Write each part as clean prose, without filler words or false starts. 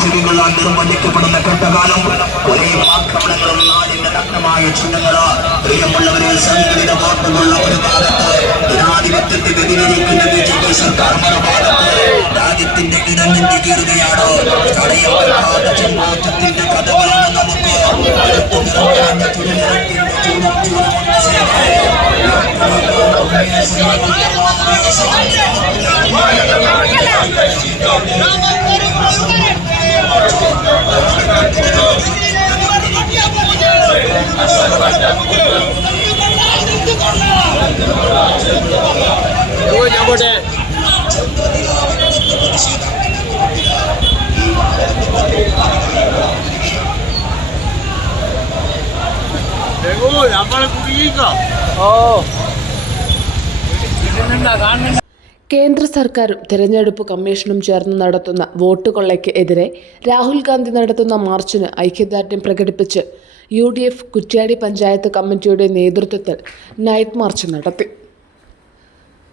സാഹചര്യങ്ങളാൽ നിർബന്ധിക്കപ്പെടുന്ന ഘട്ടകാലം കൊലയും ആക്രമണങ്ങളും നാടിന്റെ നഗ്നമായ ചിഹ്നങ്ങള്. പ്രിയമുള്ളവരെ, സംഘടിത വാർത്തകളുള്ള ഒരു ഭാഗത്ത് ജനാധിപത്യത്തെ വ്യതിരിക്കുന്ന ബിജെപി സർക്കാർ മറുഭാഗത്ത് രാജ്യത്തിന്റെ ഇടഞ്ഞെത്തി കീറുകയാണ്. തടയപ്പെടാത്ത ചെങ്കോറ്റത്തിന്റെ കഥകളാണ് നമുക്ക് എടുത്തു നിറഞ്ഞ ചുടുനിറത്തിന്റെ ചൂടും കേന്ദ്ര സർക്കാരും തെരഞ്ഞെടുപ്പ് കമ്മീഷനും ചേർന്ന് നടത്തുന്ന വോട്ട് കൊള്ളയ്ക്ക് എതിരെ രാഹുൽ ഗാന്ധി നടത്തുന്ന മാർച്ചിന് ഐക്യദാർഢ്യം പ്രകടിപ്പിച്ച് UDF കുറ്റ്യാടി പഞ്ചായത്ത് കമ്മിറ്റിയുടെ നേതൃത്വത്തിൽ നൈറ്റ് മാർച്ച് നടത്തി.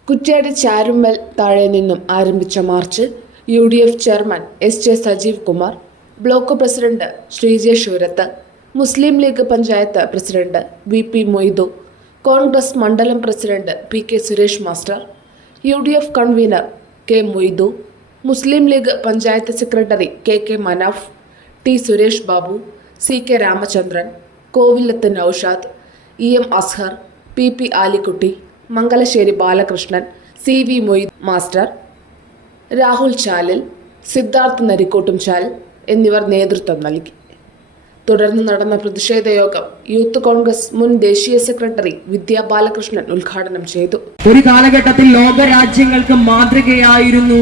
കുറ്റ്യാടി ചാരുമ്മൽ താഴെ നിന്നും ആരംഭിച്ച march UDF chairman SJ Sajeev Kumar, block president Sreejaya Shoorath, Muslim League panchayat president VP Moidu, Congress മണ്ഡലം president PK Suresh master, UDF convener K Moidu, Muslim League panchayat secretary KK Manaf, T Suresh Babu, CK Ramachandran, Kovilath Noushad, EM Azhar, PP Alikutty, Mangalassery Balakrishnan, CV Moidu master, Rahul Chalil, Siddharth Narikkottumchal എന്നിവർ നേതൃത്വം നൽകി. തുടർന്ന് നടന്ന പ്രതിഷേധ യോഗം യൂത്ത് കോൺഗ്രസ് മുൻ ദേശീയ സെക്രട്ടറി വിദ്യാ ബാലകൃഷ്ണൻ ഉദ്ഘാടനം ചെയ്തു. ഒരു കാലഘട്ടത്തിൽ ലോകരാജ്യങ്ങൾക്ക് മാതൃകയായിരുന്നു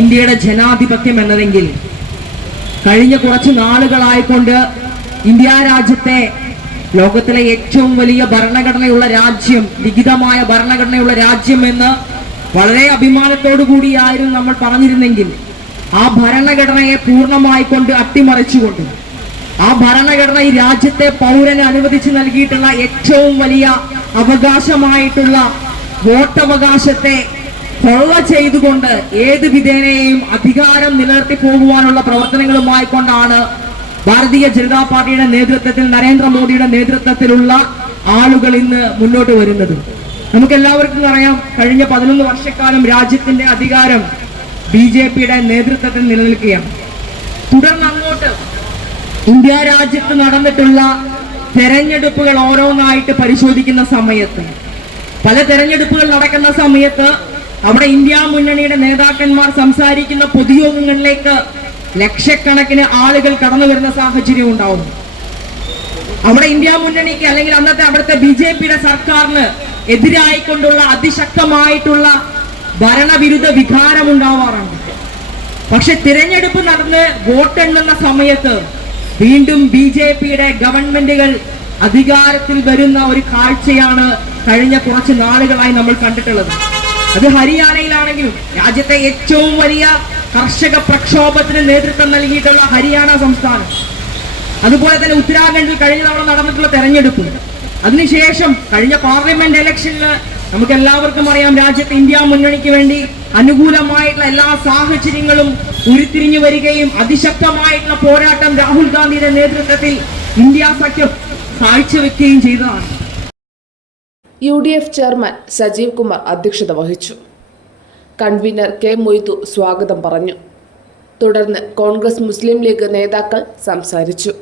ഇന്ത്യയുടെ ജനാധിപത്യം എന്നതെങ്കിൽ കഴിഞ്ഞ കുറച്ച് നാളുകളായിക്കൊണ്ട് ഇന്ത്യ രാജ്യത്തെ ലോകത്തിലെ ഏറ്റവും വലിയ ഭരണഘടനയുള്ള രാജ്യം, ലിഖിതമായ ഭരണഘടനയുള്ള രാജ്യം എന്ന് വളരെ അഭിമാനത്തോടു കൂടിയായിരുന്നു നമ്മൾ പറഞ്ഞിരുന്നെങ്കിൽ ആ ഭരണഘടനയെ പൂർണ്ണമായി കൊണ്ട് അട്ടിമറിച്ചുകൊണ്ട് ആ ഭരണഘടന ഈ രാജ്യത്തെ പൗരന് അനുവദിച്ചു നൽകിയിട്ടുള്ള ഏറ്റവും വലിയ അവകാശമായിട്ടുള്ള വോട്ടവകാശത്തെ കൊള്ള ചെയ്തുകൊണ്ട് ഏത് വിധേനയും അധികാരം നിലനിർത്തി പോകുവാനുള്ള പ്രവർത്തനങ്ങളുമായി കൊണ്ടാണ് ഭാരതീയ ജനതാ പാർട്ടിയുടെ നേതൃത്വത്തിൽ, നരേന്ദ്രമോദിയുടെ നേതൃത്വത്തിലുള്ള ആളുകൾ ഇന്ന് മുന്നോട്ട് വരുന്നത്. നമുക്കെല്ലാവർക്കും അറിയാം, കഴിഞ്ഞ 11 വർഷക്കാലം രാജ്യത്തിന്റെ അധികാരം BJPയുടെ നേതൃത്വത്തിൽ നിലനിൽക്കുകയാണ്. തുടർന്ന് അങ്ങോട്ട് ഇന്ത്യ രാജ്യത്ത് നടന്നിട്ടുള്ള തെരഞ്ഞെടുപ്പുകൾ ഓരോന്നായിട്ട് പരിശോധിക്കുന്ന സമയത്ത്, പല തെരഞ്ഞെടുപ്പുകൾ നടക്കുന്ന സമയത്ത് അവിടെ ഇന്ത്യ മുന്നണിയുടെ നേതാക്കന്മാർ സംസാരിക്കുന്ന പൊതുയോഗങ്ങളിലേക്ക് ലക്ഷക്കണക്കിന് ആളുകൾ കടന്നു വരുന്ന സാഹചര്യം ഉണ്ടാവും. അവിടെ ഇന്ത്യ മുന്നണിക്ക് അല്ലെങ്കിൽ അന്നത്തെ അവിടുത്തെ BJPയുടെ സർക്കാരിന് എതിരായിക്കൊണ്ടുള്ള അതിശക്തമായിട്ടുള്ള ഭരണവിരുദ്ധ വികാരം ഉണ്ടാവാറുണ്ട്. പക്ഷെ തിരഞ്ഞെടുപ്പ് നടന്ന് വോട്ടെണ്ണുന്ന സമയത്ത് വീണ്ടും BJPയുടെ ഗവൺമെന്റുകൾ അധികാരത്തിൽ വരുന്ന ഒരു കാഴ്ചയാണ് കഴിഞ്ഞ കുറച്ച് നാളുകളായി നമ്മൾ കണ്ടിട്ടുള്ളത്. അത് ഹരിയാനയിലാണെങ്കിലും, രാജ്യത്തെ ഏറ്റവും വലിയ കർഷക പ്രക്ഷോഭത്തിന് നേതൃത്വം നൽകിയിട്ടുള്ള ഹരിയാന സംസ്ഥാനം, അതുപോലെ തന്നെ ഉത്തരാഖണ്ഡിൽ കഴിഞ്ഞ തവണ നടന്നിട്ടുള്ള തെരഞ്ഞെടുപ്പ്, അതിനുശേഷം കഴിഞ്ഞ പാർലമെന്റ് ഇലക്ഷനിൽ നമുക്ക് എല്ലാവർക്കും അറിയാം, രാജ്യത്ത് ഇന്ത്യ മുന്നണിക്ക് വേണ്ടി അനുകൂലമായിട്ടുള്ള എല്ലാ സാഹചര്യങ്ങളും ഉരുത്തിരിഞ്ഞു വരികയും അതിശക്തമായിട്ടുള്ള പോരാട്ടം രാഹുൽ ഗാന്ധിയുടെ നേതൃത്വത്തിൽ ഇന്ത്യ സഖ്യം കാഴ്ചവെക്കുകയും ചെയ്തതാണ്. UDF ചെയർമാൻ സജീവ് കുമാർ അധ്യക്ഷത വഹിച്ചു. കൺവീനർ K മൊയ്തു സ്വാഗതം പറഞ്ഞു. തുടർന്ന് കോൺഗ്രസ് മുസ്ലിം ലീഗ് നേതാക്കൾ സംസാരിച്ചു.